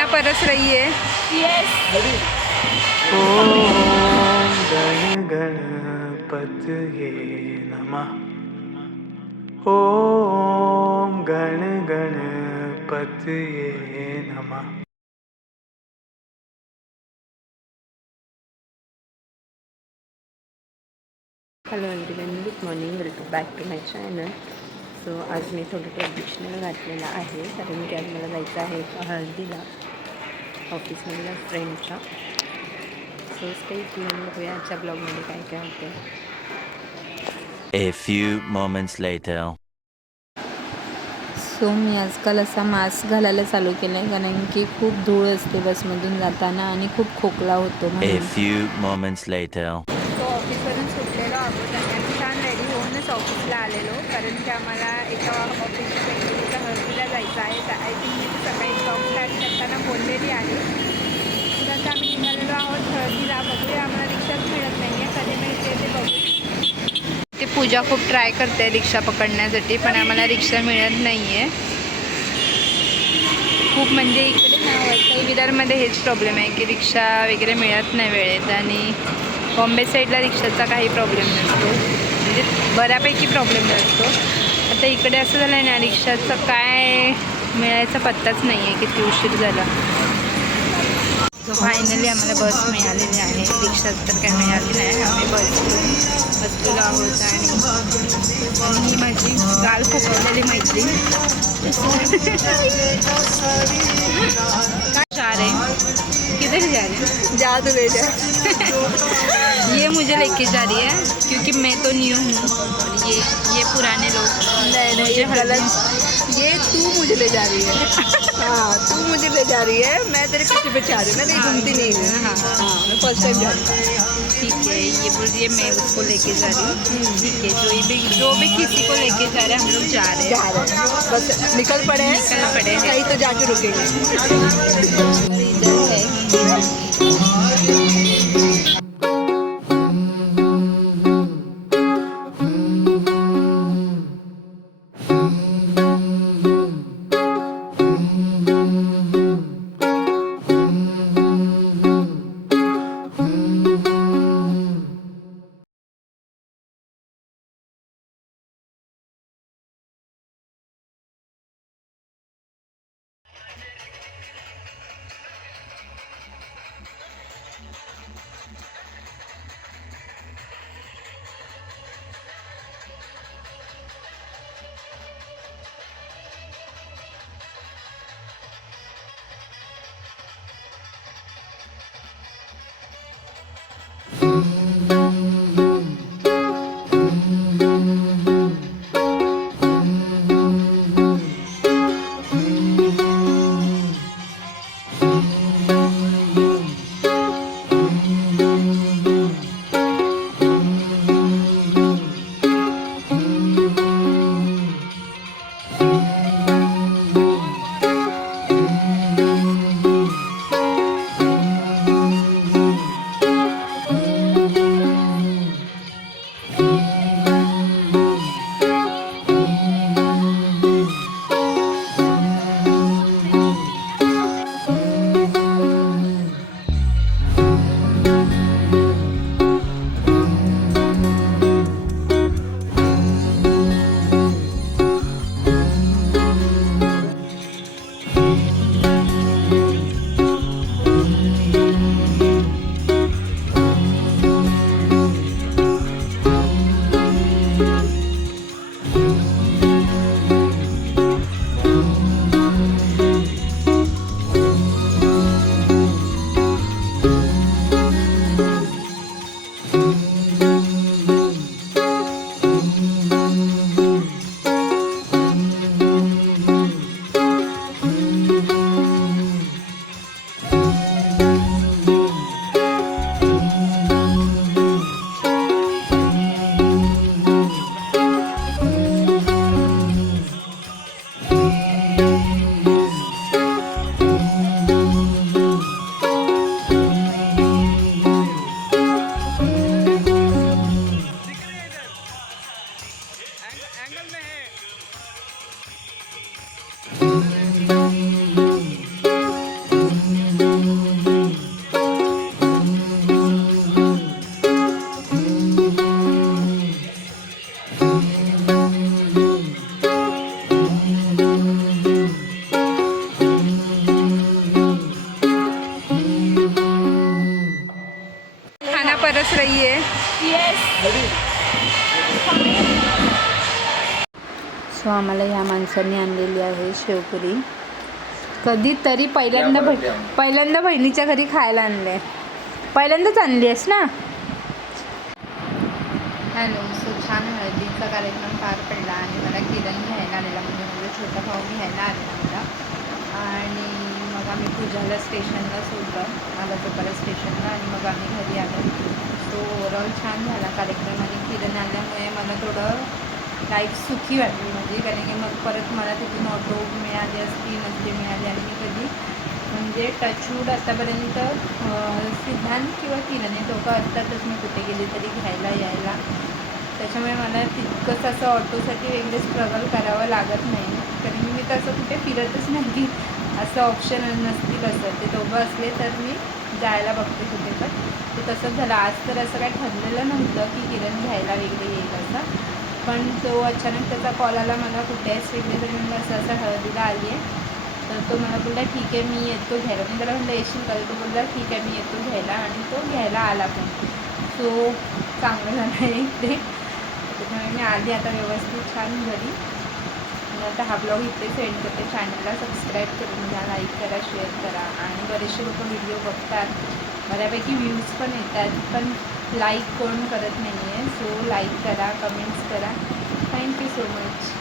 कहना परस रही है। यस। ओम गण गणपतये नमः। ओम गण गणपतये नमः। Hello everyone, good morning, welcome back to my channel. So आज मी थोडं ट्रेडिशनल घातलेलं आहे कारण की आज मला जायचं आहे एका हळदीला ऑफिसमधल्या फ्रेंडच्या. सो स्टे ट्यून, बघूया आजच्या ब्लॉगमध्ये काय काय होतं. A few moments later. So मी आजकाल असा मास्क घालायला चालू केला आहे कारण की खूप धूळ असते बसमधून जाताना आणि खूप खोकला होतो A म्हणून. few moments later. तो ऑफिसवरून सुटलेलो आहोत आणि आम्ही छान रेडी होऊनच ऑफिसला आलेलो कारण की आम्हाला एका ऑफिसच्या व्यक्तीच्या हळदीला जायचं आहे. तर आय थिंक मी सकाळी ब्लॉग स्टार्ट करताना बोललेली आहे. तर आता आम्ही निघालेलो आहोत हळदीला. बघूया, आम्हाला रिक्षाच मिळत नाही आहे, कधी मिळते ते बघू. ते पूजा खूप ट्राय करते रिक्षा पकडण्यासाठी पण आम्हाला रिक्षा मिळत नाही आहे. खूप म्हणजे इकडे ना वसई विरारमध्ये हेच प्रॉब्लेम आहे की रिक्षा वगैरे मिळत नाही वेळेत आणि बॉम्बे साईडला रिक्षाचा काही प्रॉब्लेम नसतो, म्हणजे बऱ्यापैकी प्रॉब्लेम नसतो. आता इकडे असं झालं आहे ना, रिक्षाचं काय मिळायचा पत्ताच नाही आहे, किती उशीर झाला. सो फायनली आम्हाला बस मिळालेली आहे. रिक्षा तर काय मिळाली नाही, आम्ही बसवरून बसलेलो आहोत. आणि ही माझी गाल फुगवलेली मैत्रीण जा रहे हैं, किधर जा रहे हैं? जा तो ले जा ये मुझे लेके जा रही है क्योंकि मैं तो न्यू हूँ और ये पुराने लोग नहीं ये गलत, ये तू मुझे ले जा रही है। हाँ, तू मुझे ले जा रही है, मैं तेरे पीछे पीछे आ रही हूँ, मैं कहीं घूमती नहीं हूँ। हाँ, मैं फर्स्ट टाइम जा रही हूँ। ठीक है, ये बोल रही है मैं उसको लेके जा रही हूँ। ठीक है, जो भी किसी को लेके जा रहे हैं, हम लोग जा रहे हैं, बस निकल पड़े हैं, कहीं तो जाके रुकेंगे। इधर है हंस रही है. सो आम्हाला ह्या माणसांनी आणलेली आहे शेवपुरी. कधीतरी पहिल्यांदा बहिणीच्या घरी खायला आणले. पहिल्यांदाच आणली आहेस ना. हॅलो. सो छान हळदीचा कार्यक्रम पार पडला आणि मला किरण घ्यायला आलेला, म्हणजे माझा छोटा भाऊ घ्यायला आलेला मला. आणि मग आम्ही पूजाला स्टेशनला सोडलं, आला तो परत स्टेशनला, आणि मग आम्ही घरी आलो. सो ओव्हरऑल छान झाला कार्यक्रम. आणि किरण आल्यामुळे मला थोडं लाईफ सुखी वाटली, म्हणजे कारण की मग परत मला तिथून ऑटो मिळाली असती नसते मिळाली. आणि मी कधी म्हणजे टचवूड आतापर्यंत सिद्धांत किंवा किरण हे दोघं असतातच मी कुठे गेली तरी घ्यायला यायला. त्याच्यामुळे मला तितकंच असं ऑटोसाठी वेगळे स्ट्रगल करावं लागत नाही, कारण मी तसं कुठे फिरतच नाही की असं ऑप्शन नसतील असं. ते दोघं असले तर मी जायला बघते कुठे. पण ते तसंच झालं. आज तर असं काही ठरलेलं नव्हतं की किरण घ्यायला वेगळे येईल असं, पण तो अचानक त्याचा कॉल आला मला, कुठे आहेस वेगळे, तर मी असं हळदीला आली आहे. तर तो मला बोलला ठीक आहे मी येतो घ्यायला. मी त्याला म्हणलं येशील का? तो बोलला ठीक आहे मी येतो घ्यायला, आणि तो घ्यायला आला पण. सो चांगलं झालं आहे ते. त्याच्यामुळे मी आली आता व्यवस्थित छान घरी. आणि आता हा ब्लॉग इथे सेंड करते. चॅनलला सबस्क्राईब करून घ्या, लाईक करा, शेअर करा. आणि बरेचसे लोक व्हिडिओ बघतात, बऱ्यापैकी व्ह्यूज पण येतात, पण लाईक कोण करत नाही आहे. सो लाईक करा, कमेंट्स करा. Thank you so much.